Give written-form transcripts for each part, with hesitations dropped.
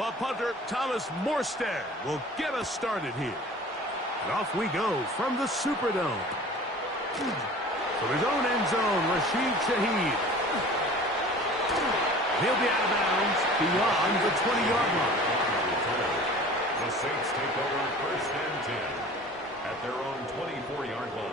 The punter, Thomas Morstead, will get us started here. And off we go from the Superdome. From his own end zone, Rashid Shaheed. He'll be out of bounds beyond the 20-yard line. The Saints take over 1st and 10 at their own 24-yard line.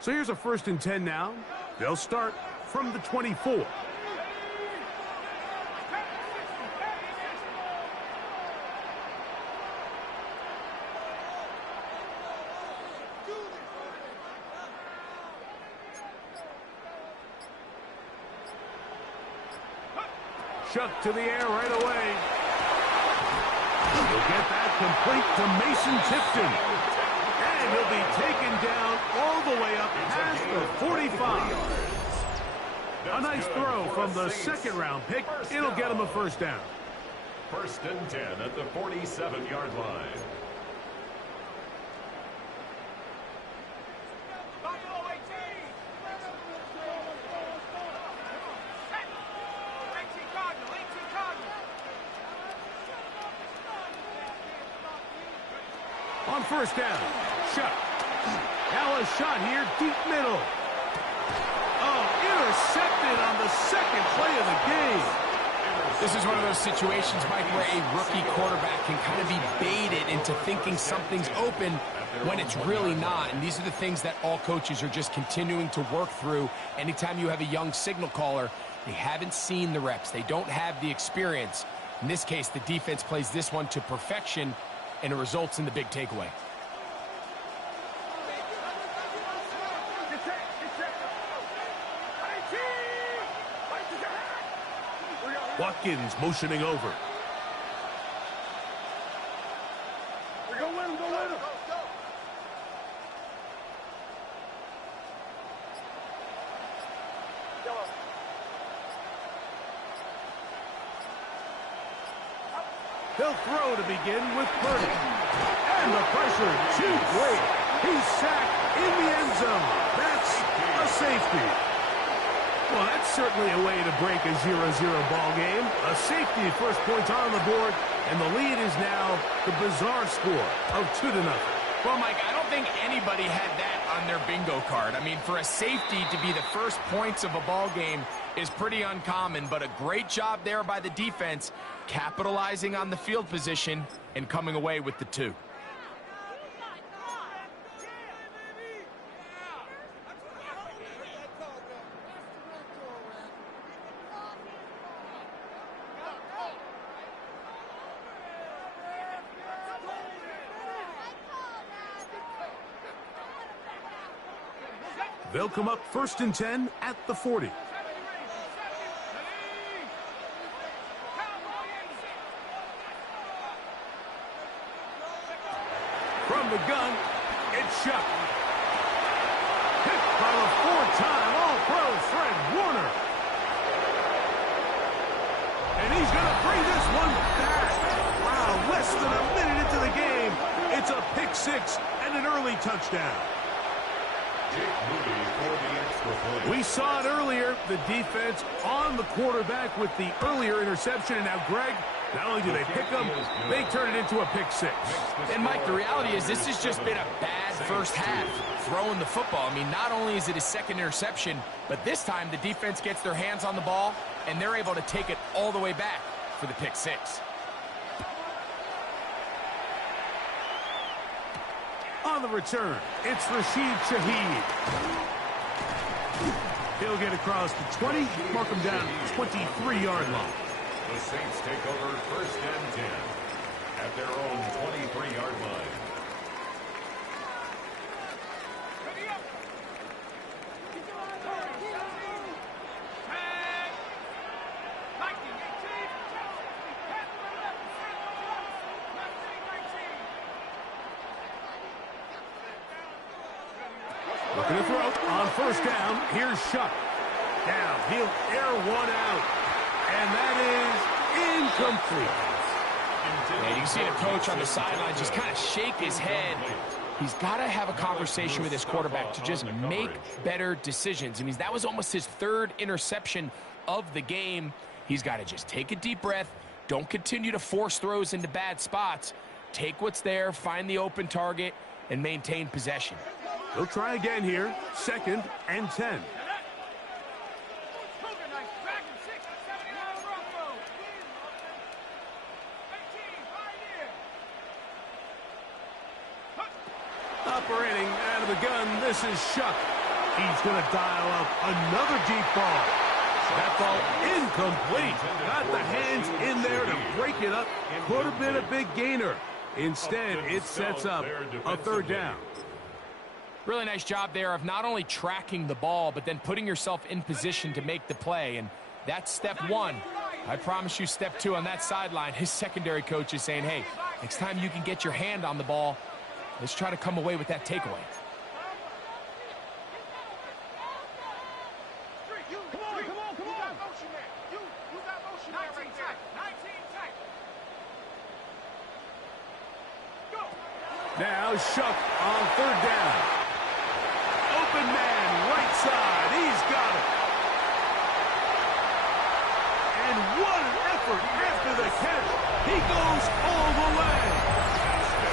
So here's a 1st and 10 now. They'll start from the 24. Chuck to the air right away. He'll get that complete to Mason Tipton. And he'll be taken down all the way up past the 45. A nice throw from the 2nd-round pick. It'll get him a 1st down. 1st and 10 at the 47-yard line. On 1st down, Chuck. Now a shot here, deep middle. Oh, intercepted on the 2nd play of the game. This is one of those situations, Mike, where a rookie quarterback can kind of be baited into thinking something's open when it's really not. And these are the things that all coaches are just continuing to work through. Anytime you have a young signal caller, they haven't seen the reps. They don't have the experience. In this case, the defense plays this one to perfection, and it results in the big takeaway. Watkins motioning over. Go with him, go with him. He'll throw to begin with Purdy. And the pressure too great. He's sacked in the end zone. That's a safety. Well, that's certainly a way to break a 0-0 ball game. A safety, 1st points on the board, and the lead is now the bizarre score of 2-0. Well, Mike, I don't think anybody had that on their bingo card. I mean, for a safety to be the 1st points of a ball game is pretty uncommon, but a great job there by the defense, capitalizing on the field position and coming away with the 2. They'll come up 1st and 10 at the 40. From the gun, it's Chuck. Hit by the 4-time All-Pro Fred Warner. And he's going to bring this one back. Wow, less than a minute into the game. It's a pick 6 and an early touchdown. We saw it earlier, the defense on the quarterback with the earlier interception. And now, Greg, not only do they pick them, they turn it into a pick 6. And, Mike, the reality is this has just been a bad 1st half throwing the football. I mean, not only is it a 2nd interception, but this time the defense gets their hands on the ball, and they're able to take it all the way back for the pick 6. On the return, it's Rashid Shaheed. He'll get across the 20, mark him down at the 23-yard line. The Saints take over 1st and 10 at their own 23-yard line. throw on first down. Here's Shuck. Down. He'll air one out. And that is incomplete. And you can see the coach on the sideline just kind of shake his head. He's got to have a conversation with his quarterback to just make better decisions. I mean, that was almost his third interception of the game. He's got to just take a deep breath. Don't continue to force throws into bad spots. Take what's there, find the open target, and maintain possession. He'll try again here. 2nd and 10. Operating out of the gun, this is Shuck. He's going to dial up another deep ball. That ball incomplete. Got the hands in there to break it up. Could have been a big gainer. Instead, it sets up a 3rd down. Really nice job there of not only tracking the ball, but then putting yourself in position to make the play. And that's step 1. I promise you step 2 on that sideline. His secondary coach is saying, hey, next time you can get your hand on the ball, let's try to come away with that takeaway. Now Shuck on 3rd down. Open man, right side. He's got it. And what an effort after the catch. He goes all the way.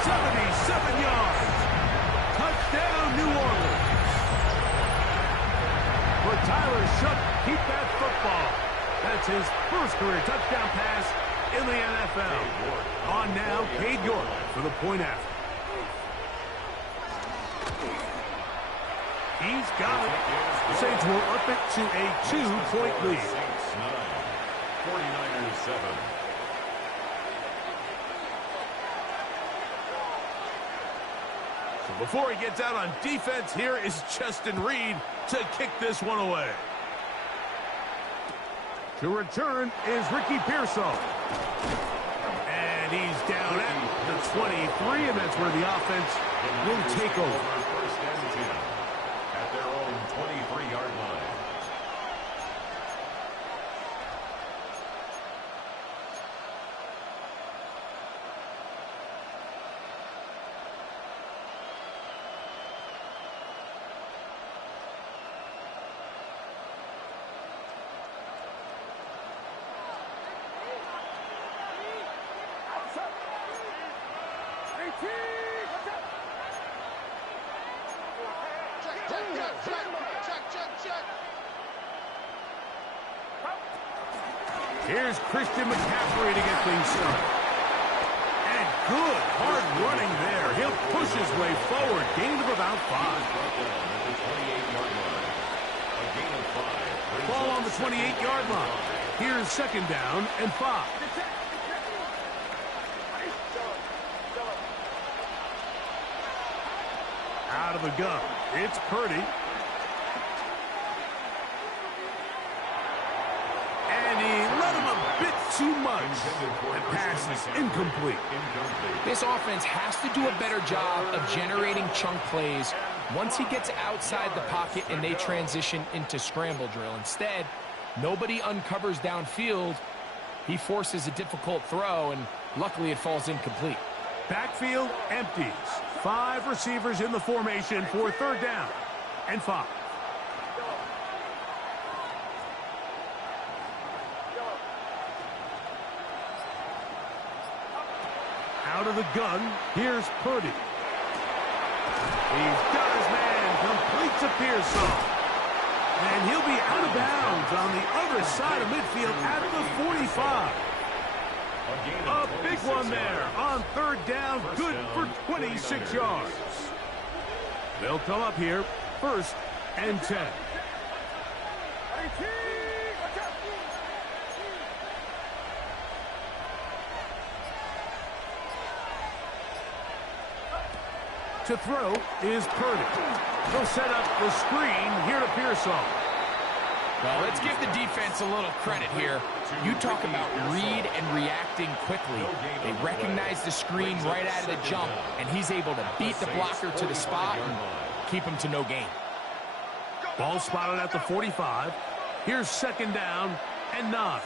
77 yards. Touchdown, New Orleans. For Tyler Shuck, keep that football. That's his first career touchdown pass in the NFL. On now, Cade York for the point after. He's got it. Saints will up it to a 2-point lead. 49ers 7. So before he gets out on defense, here is Justin Reed to kick this one away. To return is Ricky Pearsall. And he's down at the 23, and that's where the offense will take over. First and 10 at their own 23-yard line. Here's Christian McCaffrey to get things started. And good, hard running there. He'll push his way forward. Gain of about 5. Ball on the 28-yard line. Here's 2nd down and 5. Out of the gun. It's Purdy. And he let him a bit too much. The pass is incomplete. This offense has to do a better job of generating chunk plays once he gets outside the pocket and they transition into scramble drill. Instead, nobody uncovers downfield. He forces a difficult throw, and luckily it falls incomplete. Backfield empties. 5 receivers in the formation for 3rd down and 5. Out of the gun, here's Purdy. He's got his man, complete to Pearsall. And he'll be out of bounds on the other side of midfield at the 45. A big one there on 3rd down, good for 26 yards. They'll come up here, 1st and 10. To throw is Purdy. They'll set up the screen here to Pearsall. Well, let's give the defense a little credit here. You talk about read and reacting quickly. They recognize the screen right out of the jump, and he's able to beat the blocker to the spot and keep him to no gain. Ball spotted at the 45. Here's second down and 9.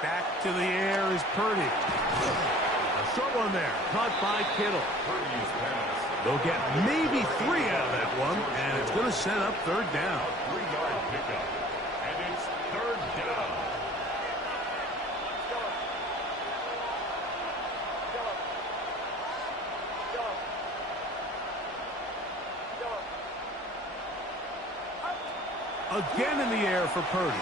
Back to the air is Purdy. A short one there, caught by Kittle. Purdy's pass. They'll get maybe 3 out of that one, and it's going to set up third down. 3-yard pickup. And it's third down. Again in the air for Purdy.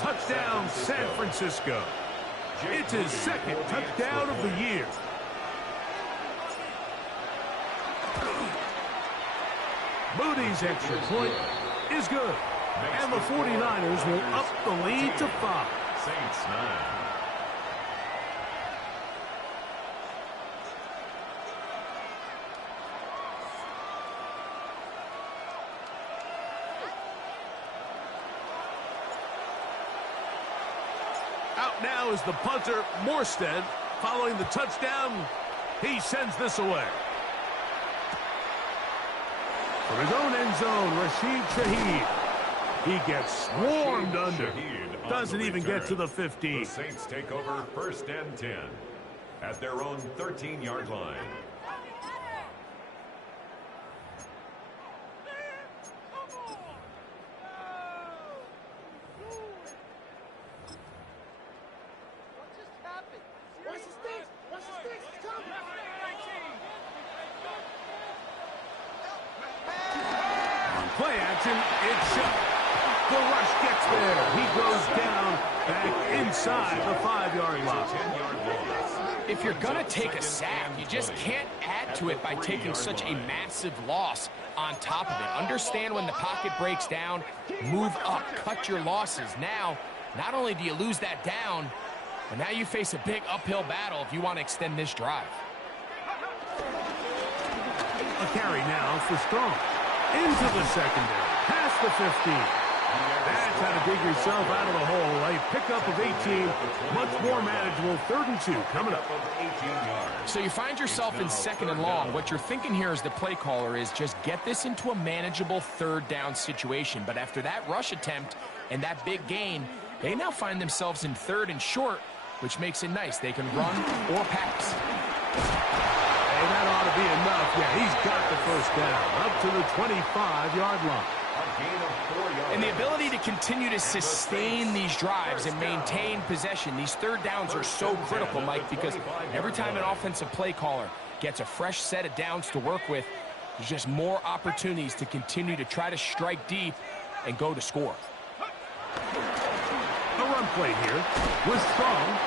Touchdown, San Francisco. It's his second touchdown of the year. Moody's extra point is good. And the 49ers will up the lead to 5. Saints 9. Out now is the punter, Morstead. Following the touchdown, he sends this away. From his own end zone, Rashid Shaheed. He gets swarmed under. Doesn't even get to the 15. The Saints take over first and 10 at their own 13-yard line. Play action, it's shut. The rush gets there. He goes down back inside the 5-yard line. 10-yard loss. If you're going to take a sack, you just can't add to it by taking such a massive loss on top of it. Understand when the pocket breaks down, move up, cut your losses. Now, not only do you lose that down, but now you face a big uphill battle if you want to extend this drive. A carry now for Strong. Into the secondary, past the 15. That's how to dig yourself out of the hole. A pickup of 18, much more manageable. 3rd and 2 coming up. So you find yourself in 2nd and long. What you're thinking here as the play caller is just get this into a manageable 3rd down situation. But after that rush attempt and that big gain, they now find themselves in 3rd and short, which makes it nice. They can run or pass. Hey, that ought to be enough. Yeah, he's got the first down. Up to the 25-yard line. And the ability to continue to sustain these drives and maintain possession, these 3rd downs are so critical, Mike, because every time an offensive play caller gets a fresh set of downs to work with, there's just more opportunities to continue to try to strike deep and go to score. A run play here with Strong,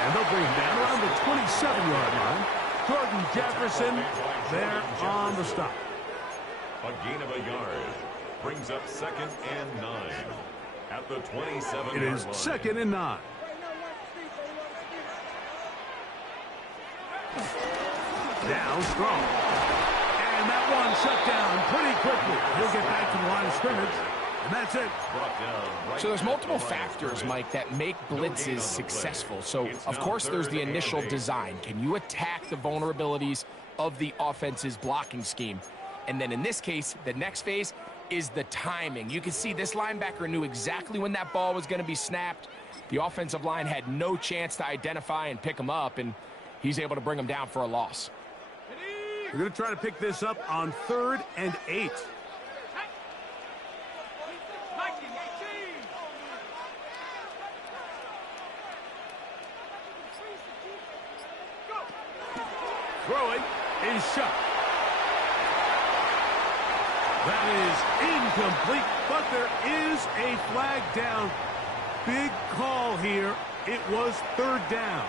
and they'll bring him down around the 27-yard line. Jordan Jefferson there on the stop. A gain of a yard brings up 2nd and 9 at the 27-yard line. It is 2nd and 9. Now Strong. And that one shut down pretty quickly. He'll get back to the line of scrimmage. And that's it. So there's multiple factors, Mike, that make blitzes successful. So, of course, there's the initial design. Can you attack the vulnerabilities of the offense's blocking scheme? And then in this case, the next phase is the timing. You can see this linebacker knew exactly when that ball was going to be snapped. The offensive line had no chance to identify and pick him up, and he's able to bring him down for a loss. We're going to try to pick this up on 3rd and 8. Throwing is shot. That is incomplete, but there is a flag down. Big call here. It was 3rd down.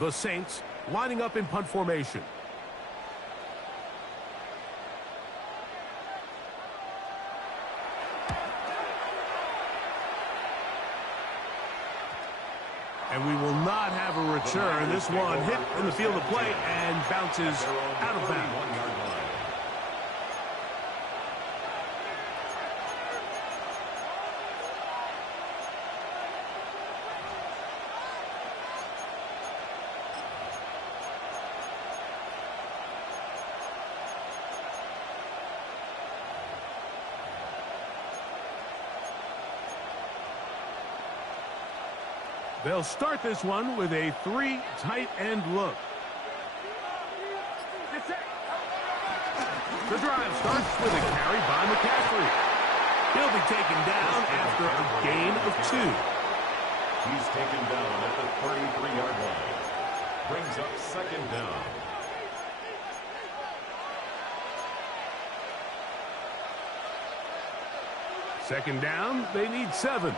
The Saints lining up in punt formation. And we will not have a return. sure, and this one hit in the field of play and bounces out of bounds. They'll start this one with a 3 tight end look. The drive starts with a carry by McCaffrey. He'll be taken down after a gain of 2. He's taken down at the 33-yard line. Brings up second down. Second down, they need 7.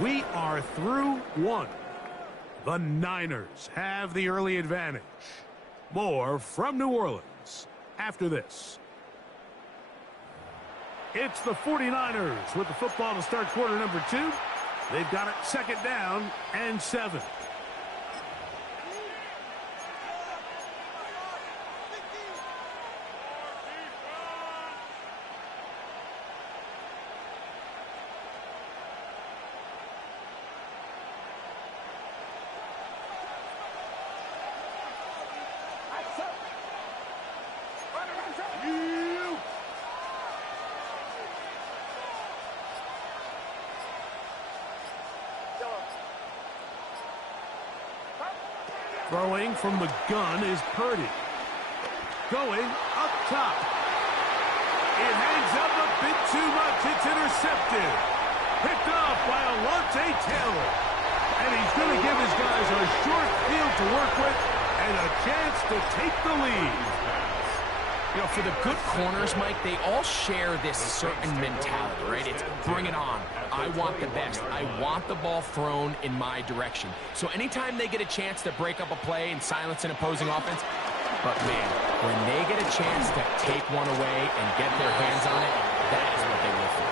We are through 1. The Niners have the early advantage. More from New Orleans after this. It's the 49ers with the football to start quarter number 2. They've got it second down and 7. Throwing from the gun is Purdy. Going up top. It hangs up a bit too much. It's intercepted. Picked off by Alontae Taylor. And he's going to give his guys a short field to work with and a chance to take the lead. You know, for the good corners, Mike, they all share this certain mentality, right? It's bring it on. I want the best. I want the ball thrown in my direction. So anytime they get a chance to break up a play and silence an opposing offense, but man, when they get a chance to take one away and get their hands on it, that is what they live for.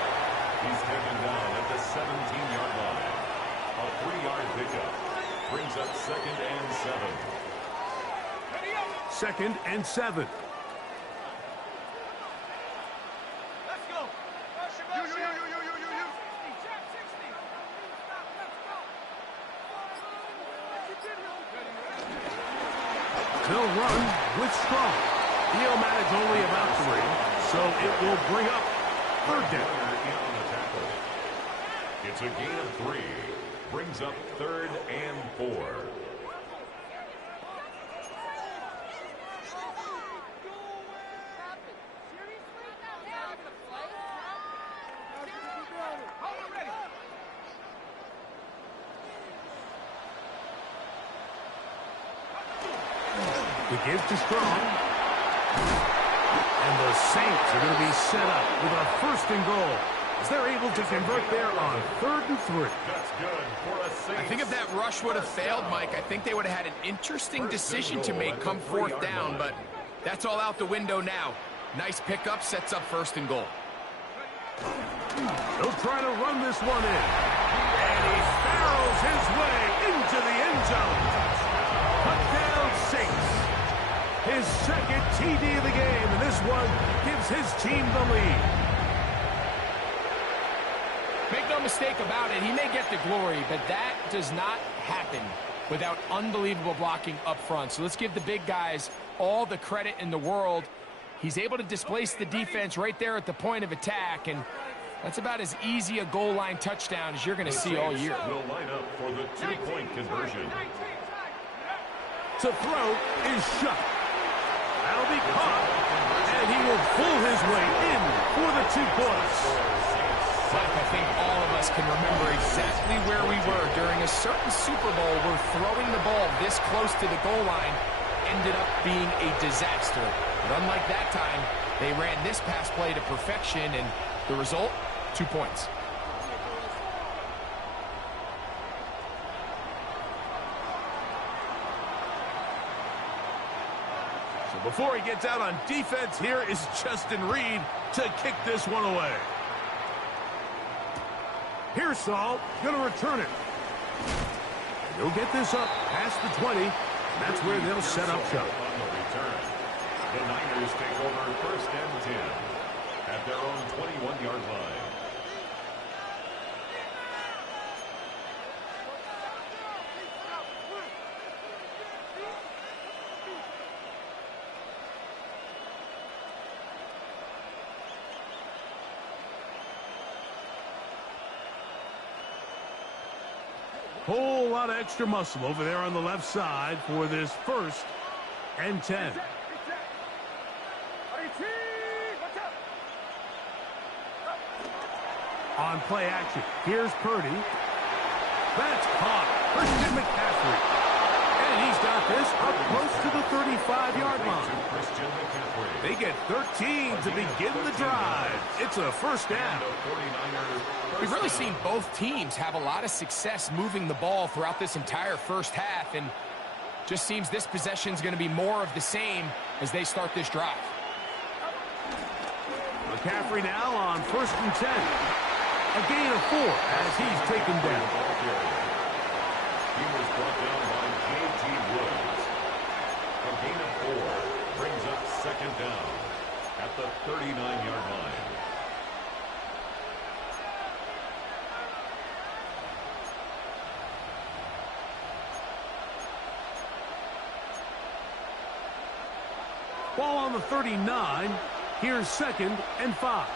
He's taken down at the 17-yard line. A 3-yard pickup brings up second and 7. Second and 7. He'll run with Strong. He'll manage only about 3, so it will bring up third down. It's a gain of 3. Brings up third and 4. To give to Strong. And the Saints are going to be set up with a first and goal as they're able to convert there on 3rd and 3. That's good for a Saints. I think if that rush would have failed, Mike, I think they would have had an interesting decision to make come 4th down, but that's all out the window now. Nice pickup, sets up 1st and goal. He'll try to run this one in. And he barrels his way into the end zone. Touchdown Saints. His second TD of the game, and this one gives his team the lead. Make no mistake about it, he may get the glory, but that does not happen without unbelievable blocking up front. So let's give the big guys all the credit in the world. He's able to displace the defense right there at the point of attack, and that's about as easy a goal line touchdown as you're going to see all year. Will line up for the 2-point conversion. To throw is shut. That'll be caught, and he will pull his way in for the 2 points. Mike, I think all of us can remember exactly where we were during a certain Super Bowl where throwing the ball this close to the goal line ended up being a disaster. But unlike that time, they ran this pass play to perfection, and the result, 2 points. So Before he gets out on defense, here is Justin Reed to kick this one away. Here's Saul, going to return it. And he'll get this up past the 20. And that's where they'll set up shop. On the return, the Niners take over 1st and 10 at their own 21-yard line. Whole lot of extra muscle over there on the left side for this 1st and 10. On play action, here's Purdy. That's caught. Christian McCaffrey. And he's got this up close to the 35-yard line. They get 13 to begin the drive. It's a 1st down. We've really seen both teams have a lot of success moving the ball throughout this entire 1st half, and just seems this possession is going to be more of the same as they start this drive. McCaffrey now on 1st and 10. A gain of 4 as he's taken down. He was brought down by J.T. Woods. A gain of 4 brings up 2nd down at the 39-yard line. Ball on the 39. Here's 2nd and 5.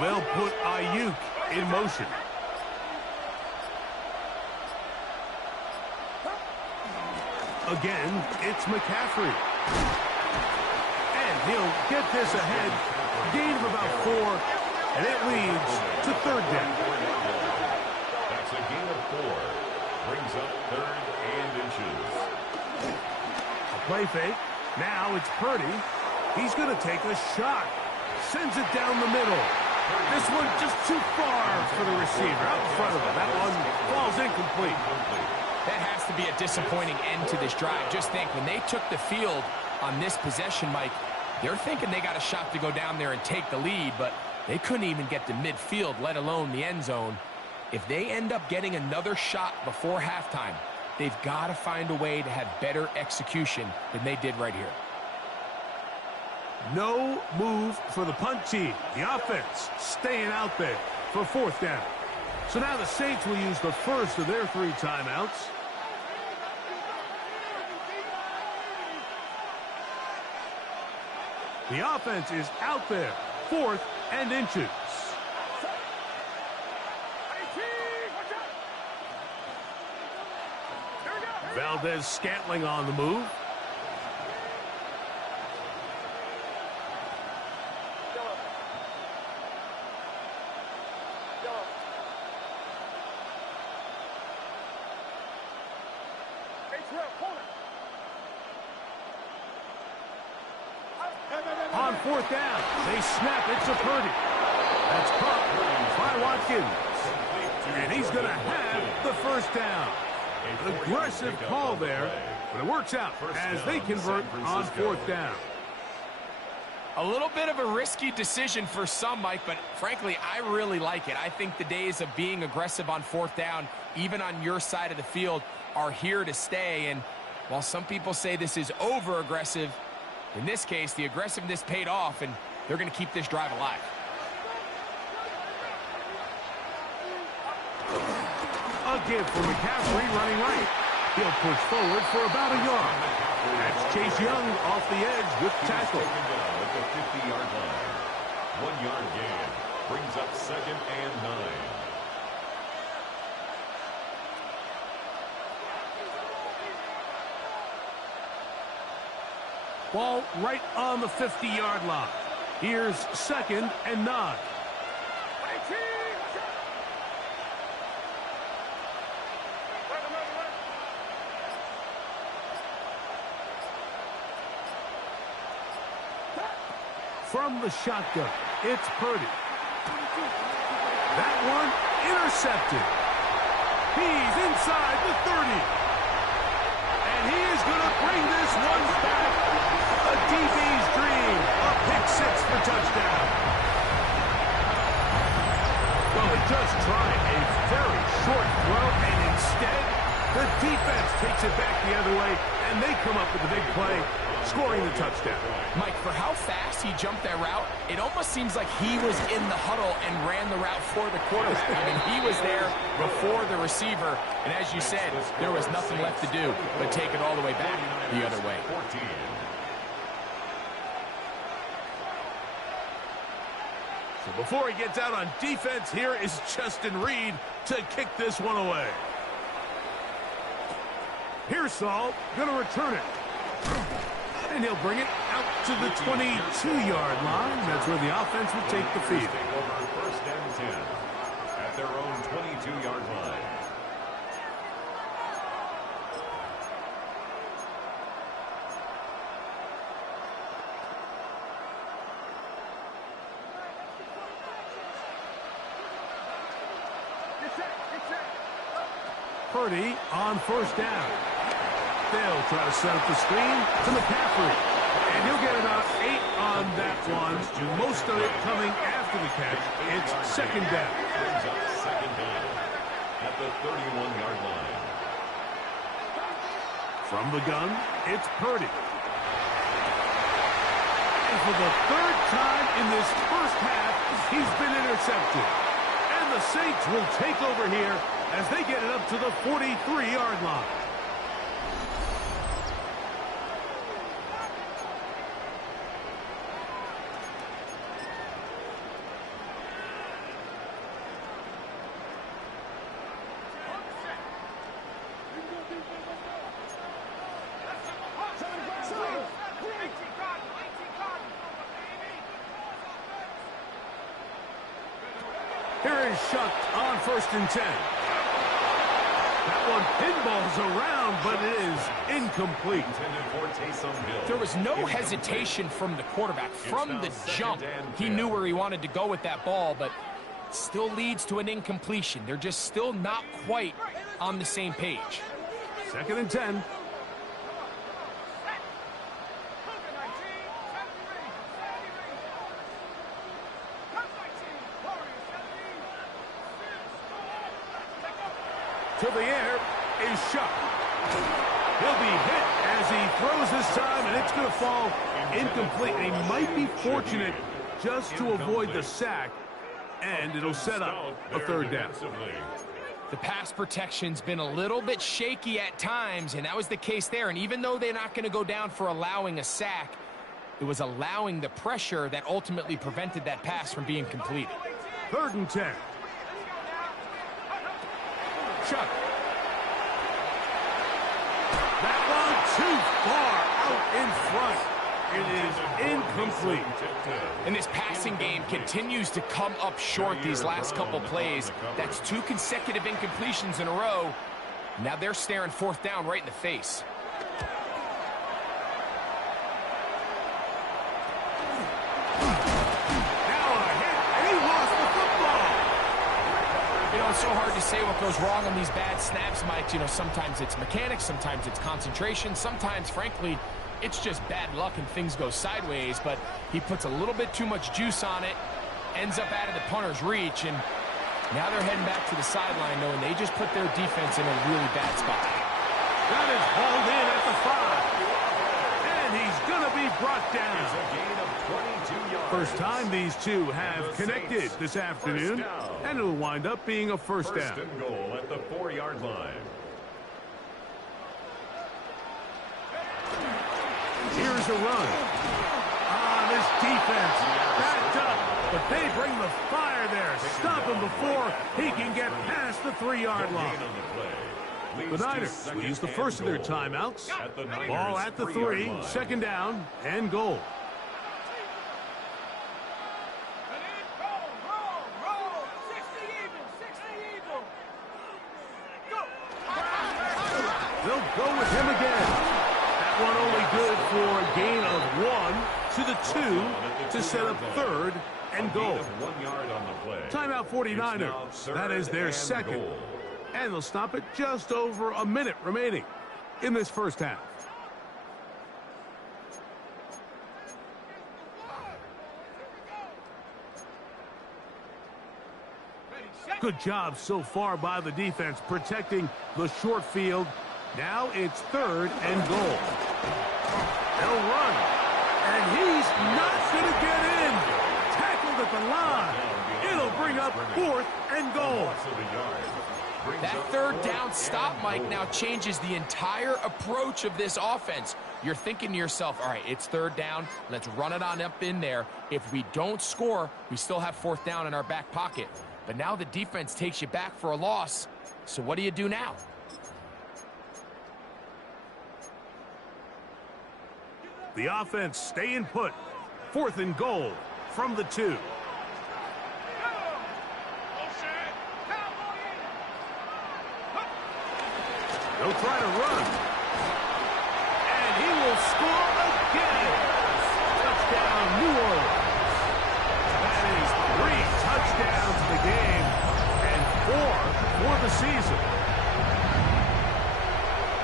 They'll put Ayuk in motion. Again, it's McCaffrey. And he'll get this ahead. Gain of about 4, and it leads to 3rd down. That's a gain of 4. Brings up 3rd and inches. A play fake. Now it's Purdy. He's going to take a shot. Sends it down the middle. This one just too far for the receiver. Out in front of him. That one falls incomplete. That has to be a disappointing end to this drive. Just think, when they took the field on this possession, Mike, they're thinking they got a shot to go down there and take the lead, but they couldn't even get to midfield, let alone the end zone. If they end up getting another shot before halftime, they've got to find a way to have better execution than they did right here. No move for the punt team. The offense staying out there for 4th down. So now the Saints will use the first of their 3 timeouts. The offense is out there. 4th and inches. Valdez-Scantling on the move. On 4th down, they snap it to Purdy. That's caught by Watkins. And he's going to have the 1st down. An aggressive call there, but it works out as they convert on 4th down. A little bit of a risky decision for some, Mike, but frankly, I really like it. I think the days of being aggressive on 4th down, even on your side of the field, are here to stay. And while some people say this is over-aggressive, in this case, the aggressiveness paid off, and they're going to keep this drive alive. Again for McCaffrey running right. He'll push forward for about a yard. That's Chase Young off the edge with the tackle. Taken down at the 50-yard line. 1-yard gain brings up 2nd and 9. Ball right on the 50-yard line. Here's 2nd and 9. From the shotgun, it's Purdy. That one intercepted. He's inside the 30. And And he is going to bring this one back. A DB's dream. A pick six for touchdown. Well, they just tried a very short throw, and instead, the defense takes it back the other way, and they come up with a big play, scoring the touchdown. Mike, for how fast he jumped that route, it almost seems like he was in the huddle and ran the route for the quarterback. I mean, he was there before the receiver, and as you said, there was nothing left to do but take it all the way back the other way. So before he gets out on defense, here is Justin Reed to kick this one away. Here's Saul, going to return it. And he'll bring it out to the 22-yard line. That's where the offense will take the field. Over first and 10 at their own 22-yard line. Purdy on first down. They'll try to set up the screen to McCaffrey. And he'll get about 8 on that one. Most of it coming after the catch. It's second down. Brings up second down at the 31-yard line. From the gun, it's Purdy. And for the third time in this first half, he's been intercepted. And the Saints will take over here as they get it up to the 43-yard line. Here is Shuck on first and 10. That one pinballs around, but it is incomplete. There was no hesitation from the quarterback. From the jump, he knew where he wanted to go with that ball, but still leads to an incompletion. They're just still not quite on the same page. Second and 10. To the air is Shuck. He'll be hit as he throws this time, and it's going to fall incomplete. He might be fortunate just to avoid the sack, and it'll set up a third down. The pass protection's been a little bit shaky at times, and that was the case there. And even though they're not going to go down for allowing a sack, it was allowing the pressure that ultimately prevented that pass from being completed. Third and 10. Chuck. That one too far out in front. It is incomplete. And this passing game continues to come up short these last couple plays. That's 2 consecutive incompletions in a row. Now they're staring fourth down right in the face. It's so hard to say what goes wrong on these bad snaps, Mike. You know, sometimes it's mechanics, sometimes it's concentration, sometimes, frankly, it's just bad luck and things go sideways, but he puts a little bit too much juice on it, ends up out of the punter's reach, and now they're heading back to the sideline knowing they just put their defense in a really bad spot. That is hauled in at the 5, and he's going to be brought down. It's a gain of 22 yards. First time these two have connected this afternoon, and it'll wind up being a first down. First and goal at the 4-yard line. Here's a run. This defense backed up, but they bring the fire there. Stop him before he can get past the 3-yard line. The Niners squeeze the first of their timeouts. Ball at the 3, second down, and goal. They'll go with him again. That one only good for a gain of 1 to the 2 to set up third and goal. 1 yard on the play. Timeout 49ers. That is their second. And they'll stop it just over a minute remaining. in this first half. Good job so far by the defense protecting the short field. Now it's 3rd and goal. They'll run. And he's not going to get in. Tackled at the line. It'll bring up 4th and goal. That 3rd down stop, Mike, now changes the entire approach of this offense. You're thinking to yourself, all right, it's 3rd down. Let's run it on up in there. If we don't score, we still have 4th down in our back pocket. But now the defense takes you back for a loss. So what do you do now? The offense staying put. 4th and goal from the 2. They'll try to run. And he will score again. Touchdown, New Orleans. That is 3 touchdowns in the game and 4 for the season.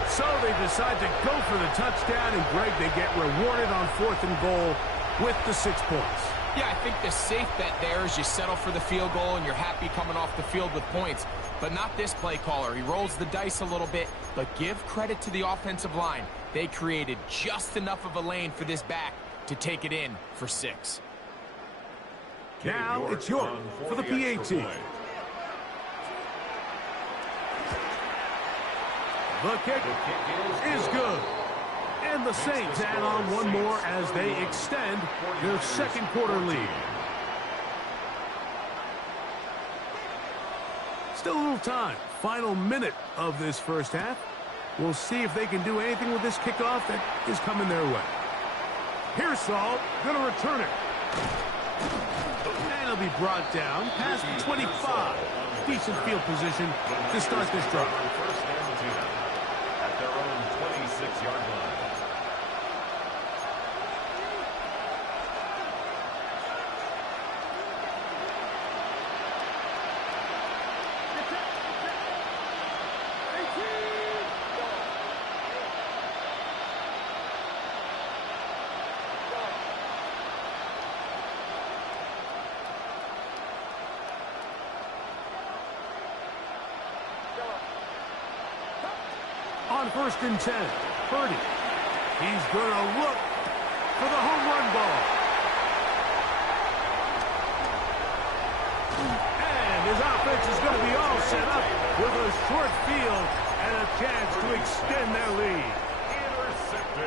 So they decide to go for the touchdown, and Greg, they get rewarded on 4th and goal with the 6 points. Yeah, I think the safe bet there is you settle for the field goal and you're happy coming off the field with points. But not this play caller. He rolls the dice a little bit, but give credit to the offensive line. They created just enough of a lane for this back to take it in for 6. Now it's York for the PAT. The kick is good. And the Saints add on one more as they extend their 2nd quarter lead. Still a little time. Final minute of this first half. We'll see if they can do anything with this kickoff that is coming their way. Pearsall going to return it. And it'll be brought down past the 25. Decent field position to start this drive. First and 10 at their own 26-yard line. On 1st and 10, Purdy. He's going to look for the home run ball. And his offense is going to be all set up with a short field and a chance to extend their lead.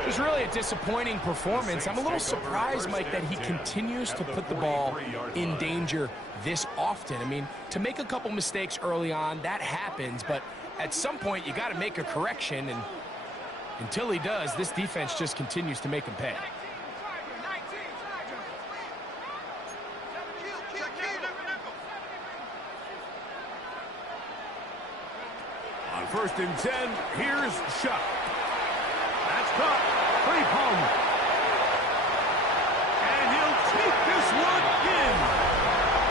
It was really a disappointing performance. I'm a little surprised, Mike, that he continues to put the ball in danger this often. I mean, to make a couple mistakes early on, that happens, but at some point, you got to make a correction, and until he does, this defense just continues to make him pay. On 1st and 10, here's Shuck. That's caught. Free Palmer. And he'll take this one in.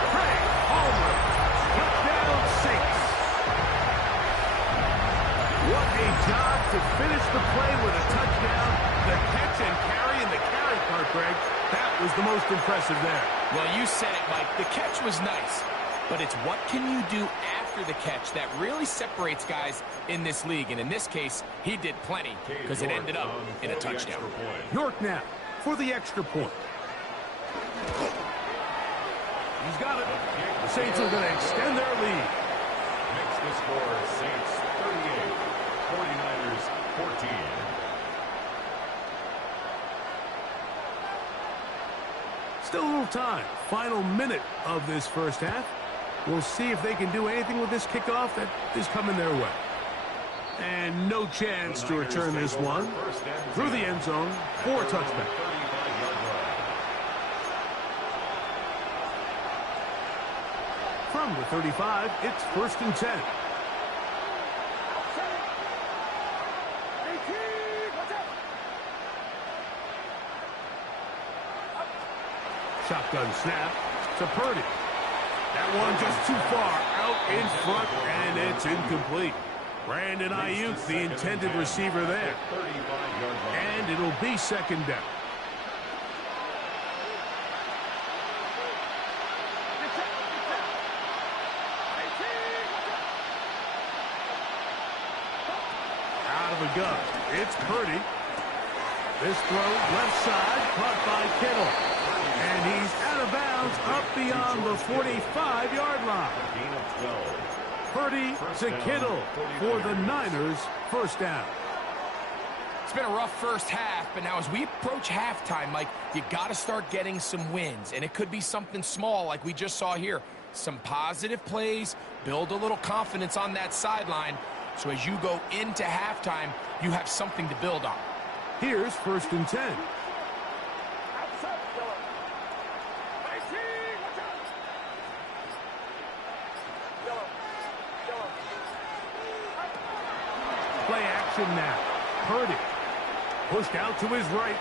Craig Palmer. Touchdown Saints. What a job to finish the play with a touchdown. The catch and carry in the carry part, Greg. That was the most impressive there. Well, you said it, Mike. The catch was nice, but it's what can you do after the catch that really separates guys in this league. And in this case, he did plenty because it ended up in a touchdown. York now for the extra point. He's got it. The Saints are going to extend their lead. Makes the score Saints 38, 49ers 14. Still a little time. Final minute of this first half. We'll see if they can do anything with this kickoff that is coming their way. And no chance to return this one through the end zone for a touchback. From the 35, it's 1st and 10. Shotgun snap to Purdy. That one just too far out in front, and it's incomplete. Brandon Ayuk, the intended receiver there. And it'll be second down. Out of the gun, it's Purdy. This throw left side, caught by Kittle. And he's out of bounds up beyond the 45-yard line. Gain of 12. Purdy to Kittle for the Niners, first down. It's been a rough first half, but now as we approach halftime, Mike, you got to start getting some wins. And it could be something small like we just saw here. Some positive plays, build a little confidence on that sideline. So as you go into halftime, you have something to build on. Here's first and 10. Play action now. Purdy pushed out to his right.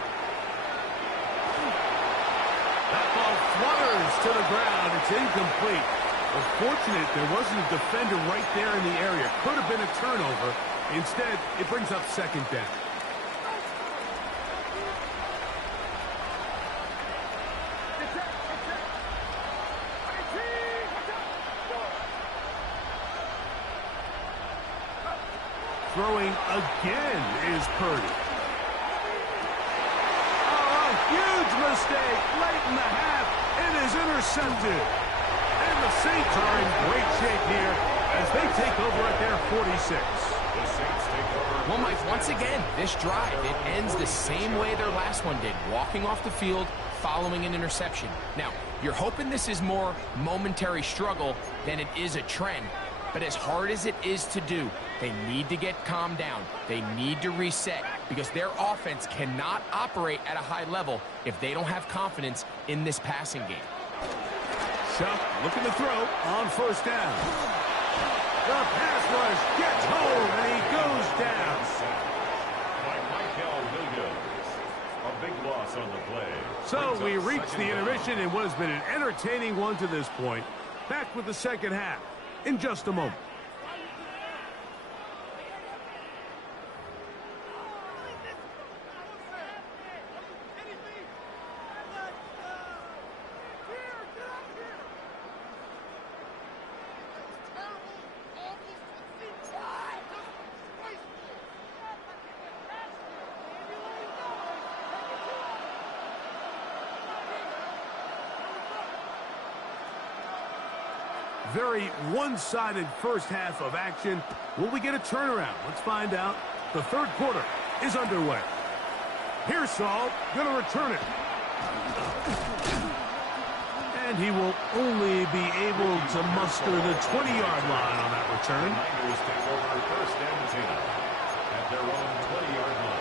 That ball flutters to the ground. It's incomplete. Unfortunate there wasn't a defender right there in the area. Could have been a turnover. Instead, it brings up second down. Throwing again is Purdy. Oh, a huge mistake late in the half. It is intercepted. And the Saints are in great shape here as they take over at their 46. The Saints take over. Well, Mike, once again, this drive, it ends the same way their last one did, walking off the field, following an interception. Now, you're hoping this is more momentary struggle than it is a trend. But as hard as it is to do, they need to get calmed down. They need to reset because their offense cannot operate at a high level if they don't have confidence in this passing game. Shuck looking to throw on first down. The pass rush gets home and he goes down. By Michael Williams. A big loss on the play. So we reach the intermission in what has been an entertaining one to this point. Back with the second half in just a moment. Very one-sided first half of action. Will we get a turnaround? Let's find out. The third quarter is underway. Pearsall going to return it. And he will only be able to muster the 20-yard line on that return. The Niners take over first and 10 at their own 20-yard line.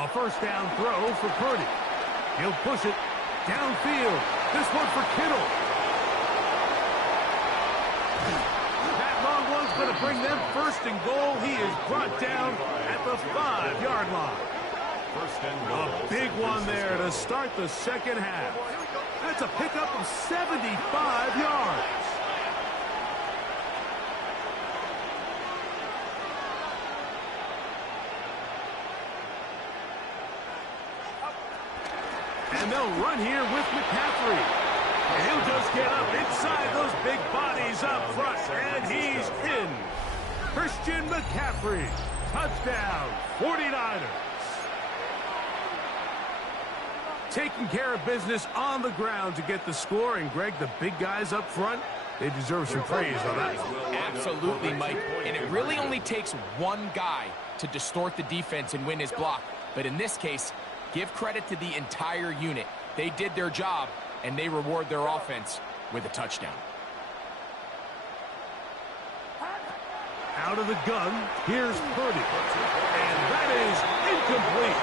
A first down throw for Purdy. He'll push it downfield. This one for Kittle. That long one's going to bring them first and goal. He is brought down at the 5-yard line. First and goal. A big one there to start the second half. That's a pickup of 75 yards. And they'll run here with McCaffrey. And he'll just get up inside those big bodies up front. And he's in. Christian McCaffrey. Touchdown, 49ers. Taking care of business on the ground to get the score. And, Greg, the big guys up front, they deserve some praise on that one. Absolutely, Mike. And it really only takes one guy to distort the defense and win his block. But in this case, give credit to the entire unit. They did their job, and they reward their offense with a touchdown. Out of the gun, here's Purdy. And that is incomplete.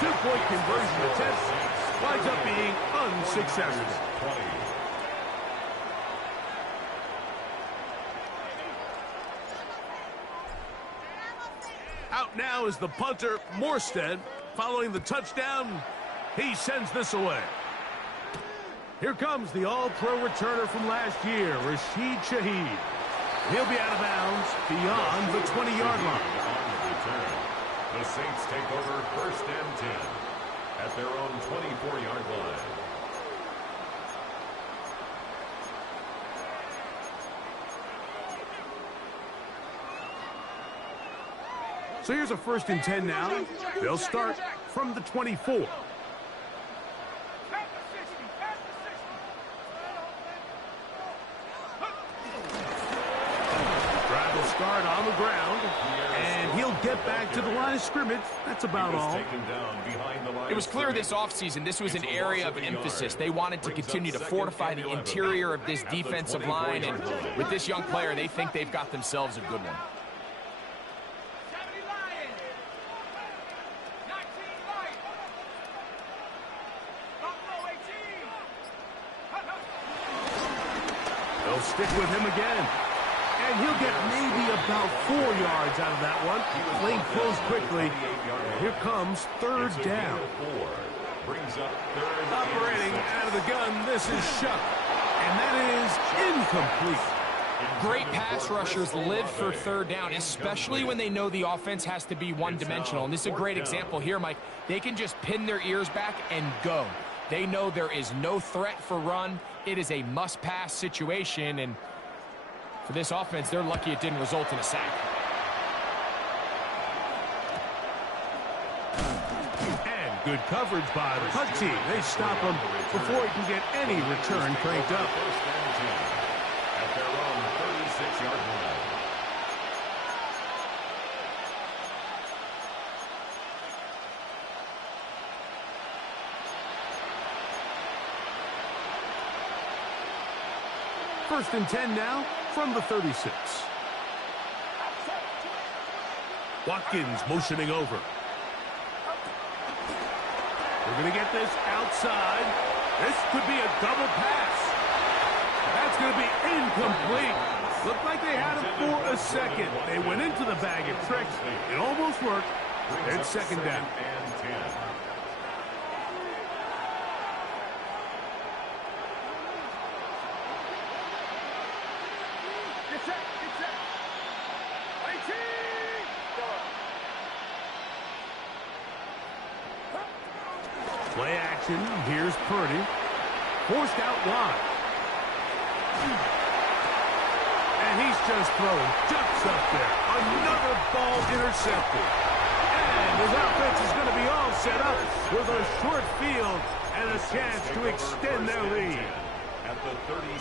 two-point conversion attempt winds up being unsuccessful. Out now is the punter, Morstead. Following the touchdown, he sends this away. Here comes the all-pro returner from last year, Rashid Shaheed. He'll be out of bounds beyond the 20-yard line. The Saints take over 1st and 10 at their own 24-yard line. So here's a 1st and 10 now. They'll start from the 24. Drive will start on the ground, and he'll get back to the line of scrimmage. That's about all. It was clear this offseason this was an area of emphasis. They wanted to continue to fortify the interior of this defensive line, and with this young player, they think they've got themselves a good one. They'll stick with him again. And he'll get maybe about 4 yards out of that one. Lane closed quickly. And here comes 3rd down. Operating out of the gun, this is Shuck. And that is incomplete. Great pass rushers live for 3rd down, especially when they know the offense has to be one-dimensional. And this is a great example here, Mike. They can just pin their ears back and go. They know there is no threat for run. It is a must-pass situation, and for this offense, they're lucky it didn't result in a sack. And good coverage by the punt team. They stop him before he can get any return cranked up. At their own 36-yard line. First and 10 now from the 36. Watkins motioning over. We're going to get this outside. This could be a double pass. That's going to be incomplete. Looked like they had him for a second. They went into the bag of tricks. It almost worked. It's 2nd down. And 10. Play action. Here's Purdy. Forced out wide. And he's just throwing ducks up there. Another ball intercepted. And his offense is going to be all set up with a short field and a chance to extend their lead.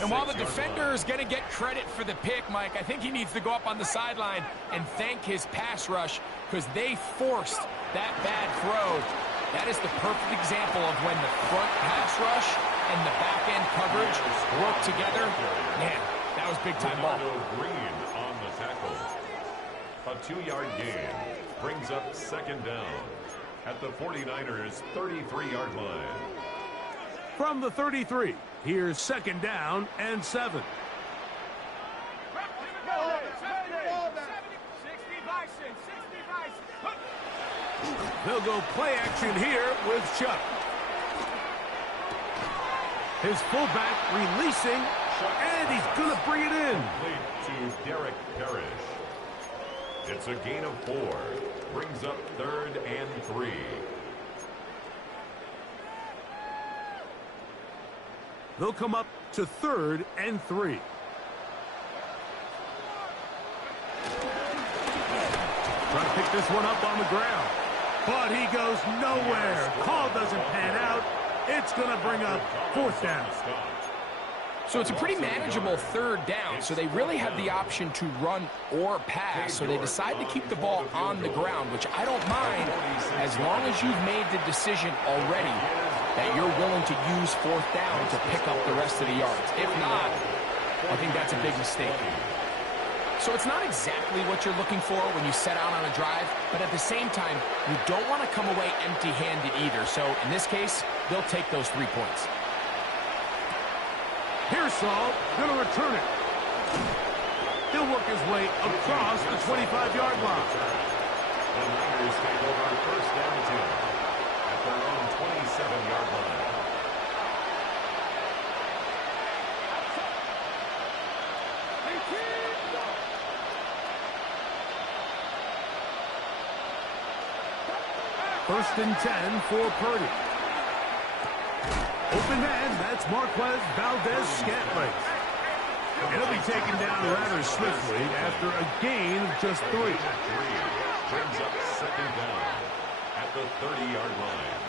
And while the defender is going to get credit for the pick, Mike, I think he needs to go up on the sideline and thank his pass rush because they forced that bad throw. That is the perfect example of when the front pass rush and the back-end coverage work together. Man, that was big-time ball. Green on the tackle. A 2-yard gain brings up 2nd down at the 49ers' 33-yard line. From the 33, here's 2nd down and 7. They'll go play action here with Chuck. His fullback releasing, and he's going to bring it in. Complete to Derek Parrish. It's a gain of 4. Brings up 3rd and 3. They'll come up to 3rd and 3. Trying to pick this one up on the ground. But he goes nowhere. Call doesn't pan out. It's going to bring up 4th down. So it's a pretty manageable 3rd down, so they really have the option to run or pass. So they decide to keep the ball on the ground, which I don't mind as long as you've made the decision already that you're willing to use 4th down to pick up the rest of the yards. If not, I think that's a big mistake. So it's not exactly what you're looking for when you set out on a drive, but at the same time, you don't want to come away empty-handed either. So in this case, they'll take those 3 points. Here's Saul, going to return it. He'll work his way across the 25-yard line. The Niners take over first down 2 at their own 27-yard line. First and 10 for Purdy. Open man, that's Marquez Valdez-Scantling. He'll be taken down rather swiftly after a gain of just 3. Brings up second down at the 30-yard line.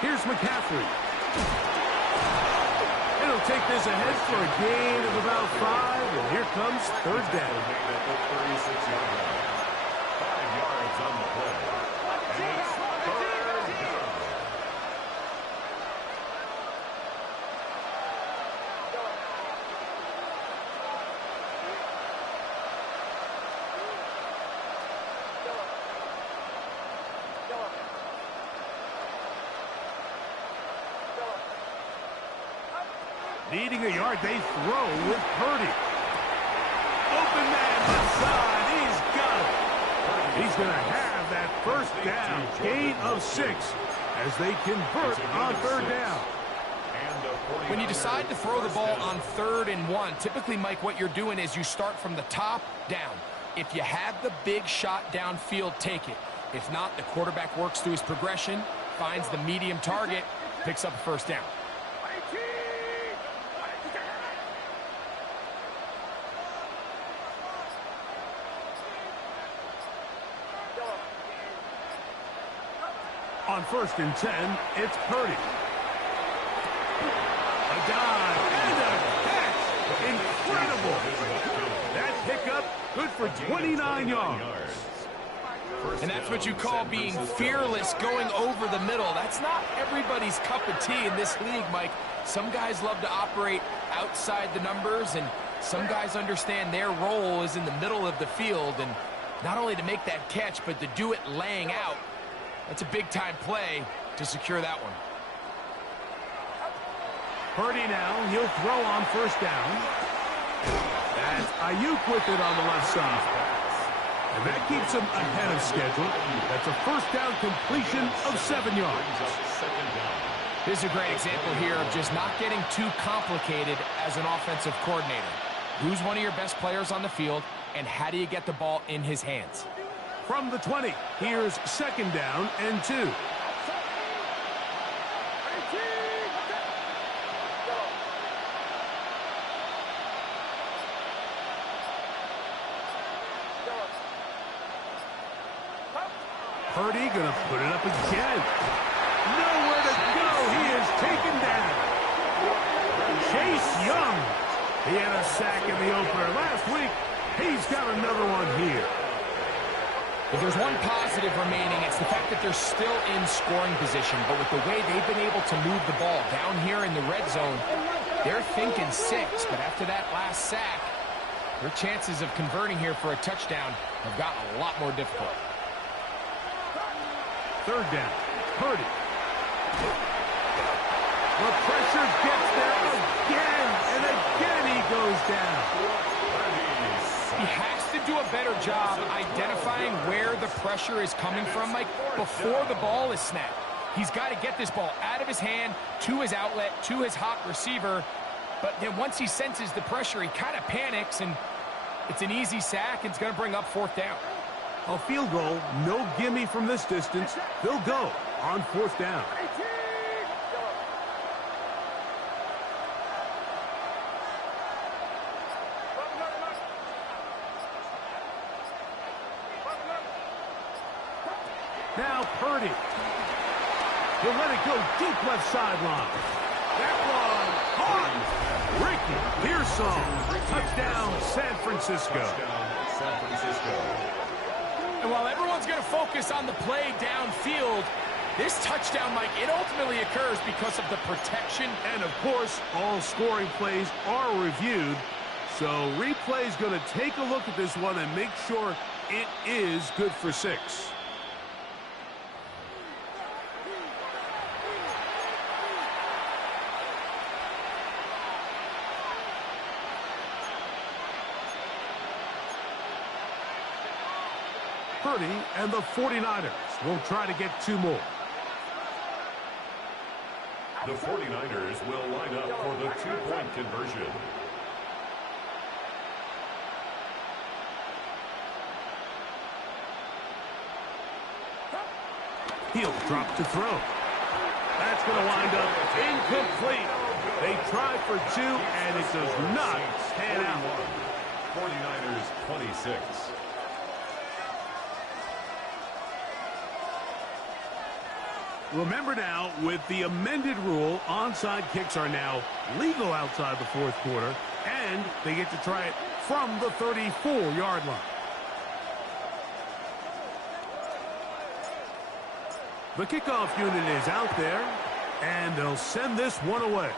Here's McCaffrey. It'll take this ahead for a gain of about 5, and here comes third down. At the 36-yard line. 5 yards on the play. And it's third down. Needing a yard, they throw with Purdy. Open man left side, he's got it. He's going to have that first down, gain of 6, as they convert on third down. When you decide to throw the ball on 3rd and 1, typically, Mike, what you're doing is you start from the top down. If you have the big shot downfield, take it. If not, the quarterback works through his progression, finds the medium target, picks up a first down. On first and 10, it's Purdy. A dive and a catch. Incredible. That pickup, good for 29 yards. And that's what you call being fearless, going over the middle. That's not everybody's cup of tea in this league, Mike. Some guys love to operate outside the numbers, and some guys understand their role is in the middle of the field, and not only to make that catch, but to do it laying out. That's a big-time play to secure that one. Purdy now, he'll throw on first down. That's Ayuk with it on the left side. And that keeps him ahead of schedule. That's a first down completion of 7 yards. This is a great example here of just not getting too complicated as an offensive coordinator. Who's one of your best players on the field, and how do you get the ball in his hands? From the 20, here's second down and 2. Purdy gonna put it up again. Nowhere to go. He is taken down. Chase Young. He had a sack in the opener last week. He's got another one here. If there's one positive remaining, it's the fact that they're still in scoring position. But with the way they've been able to move the ball down here in the red zone, they're thinking 6. But after that last sack, their chances of converting here for a touchdown have gotten a lot more difficult. Third down. Purdy. The pressure gets there again, and again he goes down. He has to do a better job identifying where the pressure is coming from, Mike, before the ball is snapped. He's got to get this ball out of his hand, to his outlet, to his hot receiver. But then once he senses the pressure, he kind of panics, and it's an easy sack, and it's going to bring up fourth down. A field goal, no gimme from this distance. They'll go on fourth down. Now Purdy. He'll let it go deep left sideline. That one caught. Ricky Pearsall. Touchdown, San Francisco. San Francisco. And while everyone's going to focus on the play downfield, this touchdown, Mike, it ultimately occurs because of the protection. And, of course, all scoring plays are reviewed. So replay's going to take a look at this one and make sure it is good for 6. Purdy and the 49ers will try to get 2 more. The 49ers will line up for the 2-point conversion. He'll drop to throw. That's going to wind up incomplete. They tried for 2, and it does not pan out. 49ers 26. Remember now, with the amended rule, onside kicks are now legal outside the 4th quarter, and they get to try it from the 34-yard line. The kickoff unit is out there, and they'll send this one away.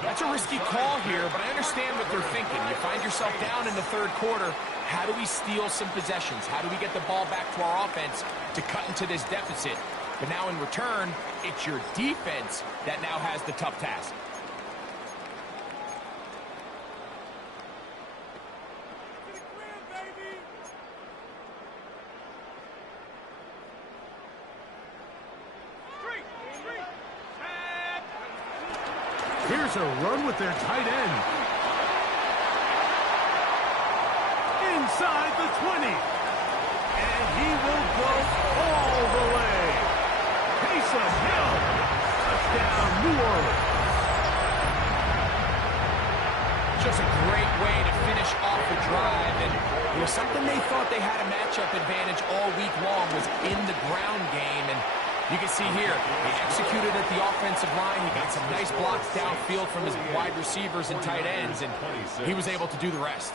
That's a risky call here, but I understand what they're thinking. You find yourself down in the 3rd quarter. How do we steal some possessions? How do we get the ball back to our offense to cut into this deficit? But now in return, it's your defense that now has the tough task. Here's a run with their tight end. Inside the 20. And he will go all the way. Taysom Hill. Touchdown, New Orleans. Just a great way to finish off the drive. And it was something they thought they had a matchup advantage all week long was in the ground game. And you can see here, he executed at the offensive line. He got some nice blocks downfield from his wide receivers and tight ends, and he was able to do the rest.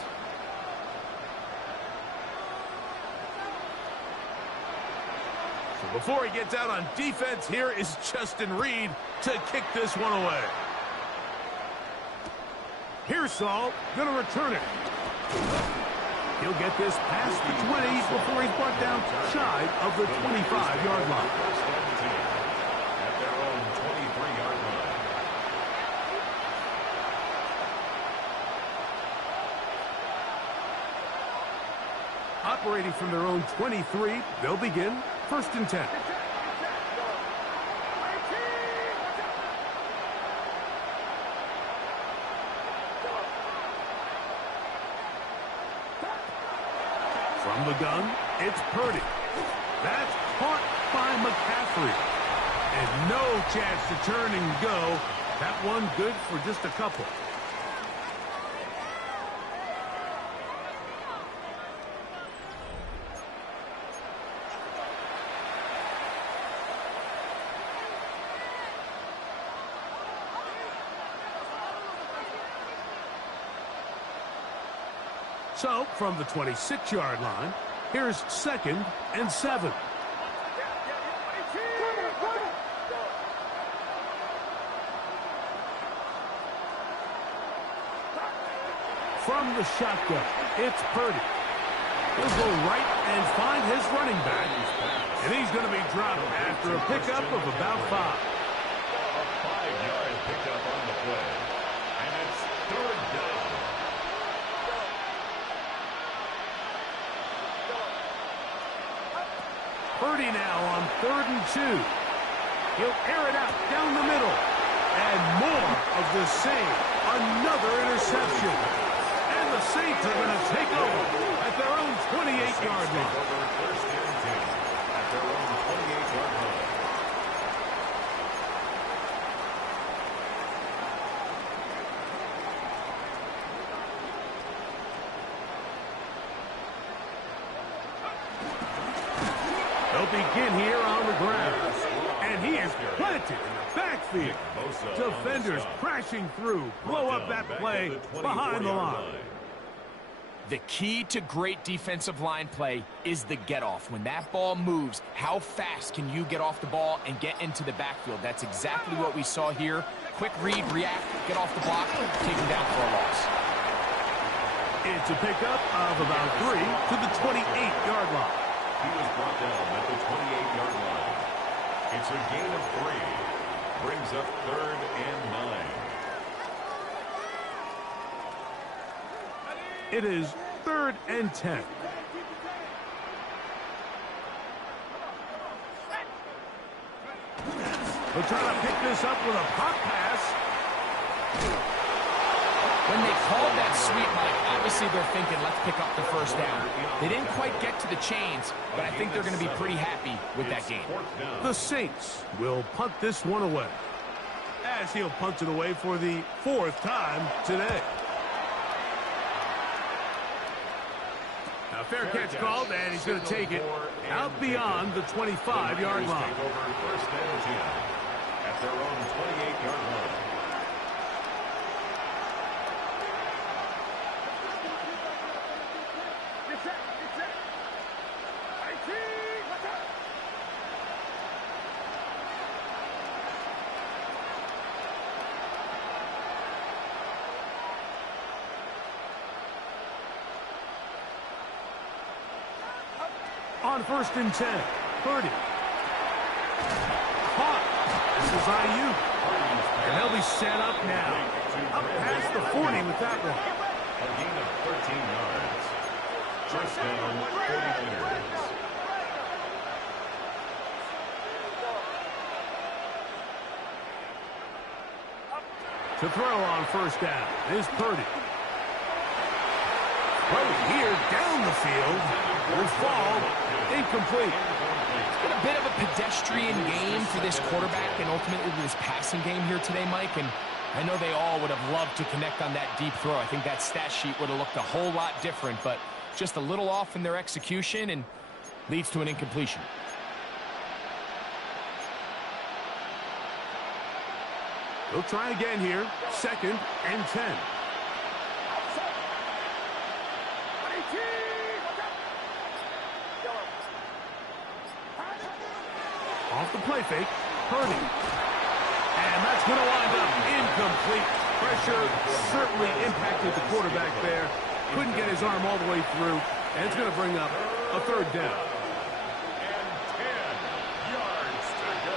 So before he gets out on defense, here is Justin Reed to kick this one away. Here's Saul, going to return it. He'll get this past the 20 before he's brought down shy of the 25-yard line. At their own 23-yard line. Operating from their own 23, they'll begin 1st and 10. From the gun, it's Purdy. That's caught by McCaffrey. And no chance to turn and go. That one good for just a couple. So, from the 26-yard line, here's 2nd and 7. From the shotgun, it's Purdy. He'll go right and find his running back, and he's going to be dropped after a pickup of about 5. A 5-yard pickup on the play. And it's 3rd down. Purdy now on 3rd and 2. He'll air it out down the middle. And more of the same. Another interception. And the Saints are going to take over at their own 28-yard line. First and 10 at their own 28-yard line. They'll begin here on the ground. And he is planted in the backfield. Defenders crashing through. Blow up that play behind the line. The key to great defensive line play is the get-off. When that ball moves, how fast can you get off the ball and get into the backfield? That's exactly what we saw here. Quick read, react, get off the block, take him down for a loss. It's a pickup of about 3 to the 28-yard line. He was brought down at the 28-yard line. It's a gain of 3. Brings up 3rd and 9. It is 3rd and 10. They'll try to pick this up with a pop pass. When they called that sweep, Mike, obviously they're thinking, let's pick up the first down. They didn't quite get to the chains, but I think they're going to be pretty happy with that game. The Saints will punt this one away, as he'll punt it away for the 4th time today. A fair catch called, and he's going to take it out beyond the 25-yard line. Over 1st and 10 at their own 28-yard line. On 1st and 10, Purdy. Caught. This is IU. And they'll be set up now. Up past the 40 with that one. A gain of 13 yards. First down, 49ers. To throw on 1st down is Purdy. Right here down the field will fall incomplete. It's been a bit of a pedestrian game for this quarterback and ultimately this passing game here today, Mike. And I know they all would have loved to connect on that deep throw. I think that stat sheet would have looked a whole lot different, but just a little off in their execution and leads to an incompletion. They'll try again here. 2nd and 10. Off the play fake, Purdy. And that's going to wind up incomplete. Pressure certainly impacted the quarterback there. Couldn't get his arm all the way through. And it's going to bring up a 3rd down. And 10 yards to go.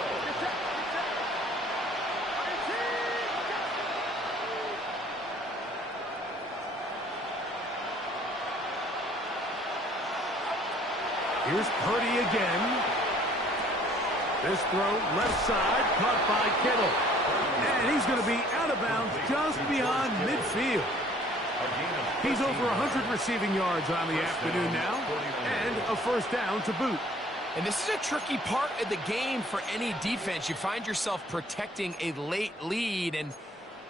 Here's Purdy again. This throw, left side, caught by Kittle. And he's going to be out of bounds just beyond midfield. He's over 100 receiving yards on the afternoon now, and a 1st down to boot. And this is a tricky part of the game for any defense. You find yourself protecting a late lead, and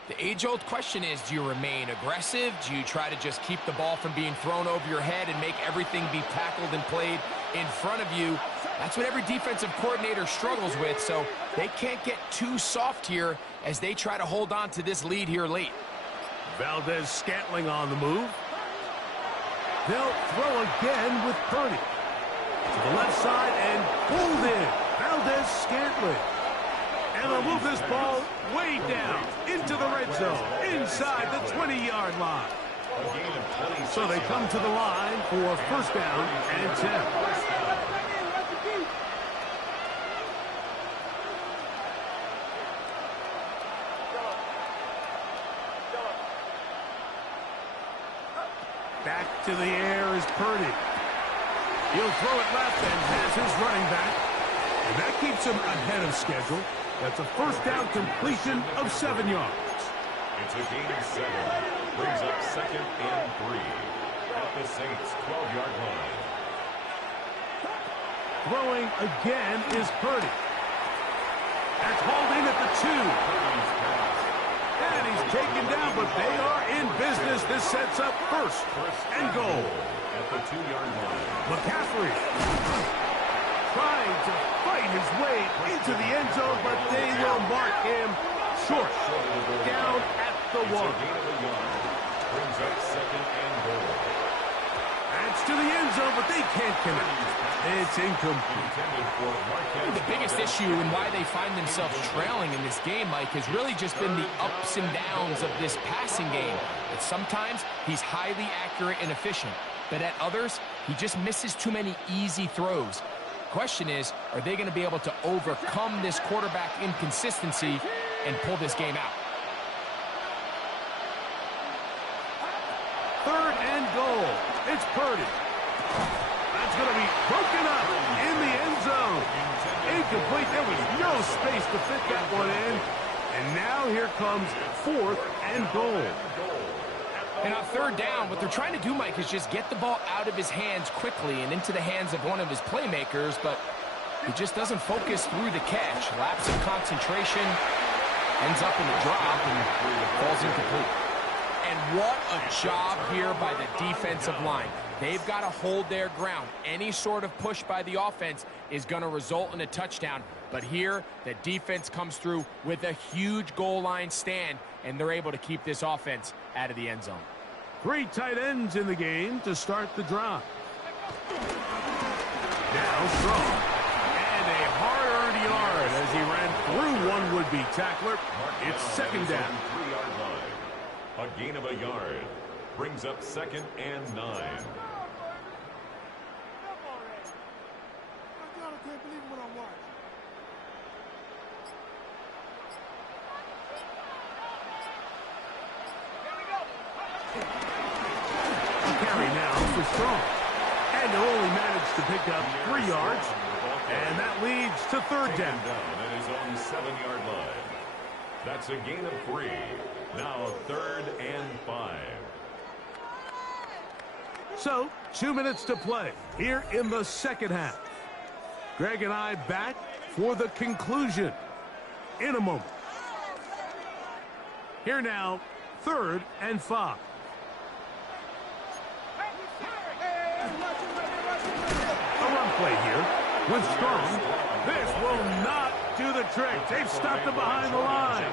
the age-old question is, do you remain aggressive? Do you try to just keep the ball from being thrown over your head and make everything be tackled and played in front of you? That's what every defensive coordinator struggles with, so they can't get too soft here as they try to hold on to this lead here late. Valdez-Scantling on the move. They'll throw again with Purdy. To the left side and pulled in. Valdez-Scantling. And they'll move this ball way down into the red zone, inside the 20-yard line. So they come to the line for 1st down and 10. Back to the air is Purdy. He'll throw it left and has his running back. And that keeps him ahead of schedule. That's a 1st down completion of 7 yards. It's a gain of 7. Brings up 2nd and 3 at the Saints' 12-yard line. Throwing again is Purdy. That's hauled in at the 2. And he's taken down, but they are in business. This sets up 1st and goal. At the 2-yard line. McCaffrey trying to fight his way into the end zone, but they will mark him short. Down at the 1. Brings up 2nd and goal. gets to the end zone, but they can't connect. It's incomplete. The biggest issue and why they find themselves trailing in this game, Mike, has really just been the ups and downs of this passing game. That sometimes he's highly accurate and efficient, but at others, he just misses too many easy throws. Question is, are they going to be able to overcome this quarterback inconsistency and pull this game out? Third and goal. It's Purdy. That's going to be broken up in the end zone. Incomplete. There was no space to fit that one in. And now here comes fourth and goal. And on third down, what they're trying to do, Mike, is just get the ball out of his hands quickly and into the hands of one of his playmakers, but he just doesn't focus through the catch. Lapse of concentration, ends up in a drop, and falls incomplete. And what a job here by the defensive line. They've got to hold their ground. Any sort of push by the offense is going to result in a touchdown. But here, the defense comes through with a huge goal line stand, and they're able to keep this offense out of the end zone. 3 tight ends in the game to start the drive. Now strong. And a hard-earned yard as he ran through one would-be tackler. It's second down. 3-yard line. A gain of a yard. Brings up second and 9. Carry now for Strong. And they'll only manage to pick up 3 yards. And that leads to third down. At his own 7-yard line. That's a gain of 3. Now third and 5. So, 2 minutes to play here in the second half. Greg and I back for the conclusion in a moment. Here now, third and 5. A run play here with Strong. This will not do the trick. They've stopped him behind the line.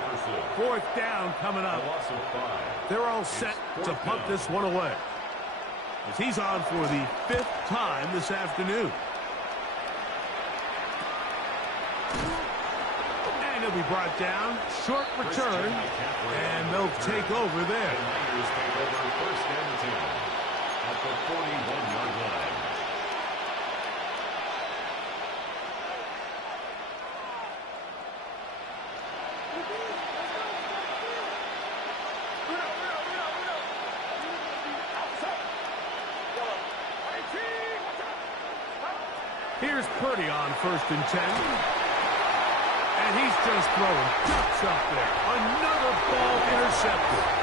Fourth down coming up. They're all set to punt this one away, as he's on for the 5th time this afternoon. And he'll be brought down. Short return. And they'll take over there. First and 10 at the 41-yard line. Here's Purdy on first and 10. And he's just throwing ducks up there. Another ball intercepted.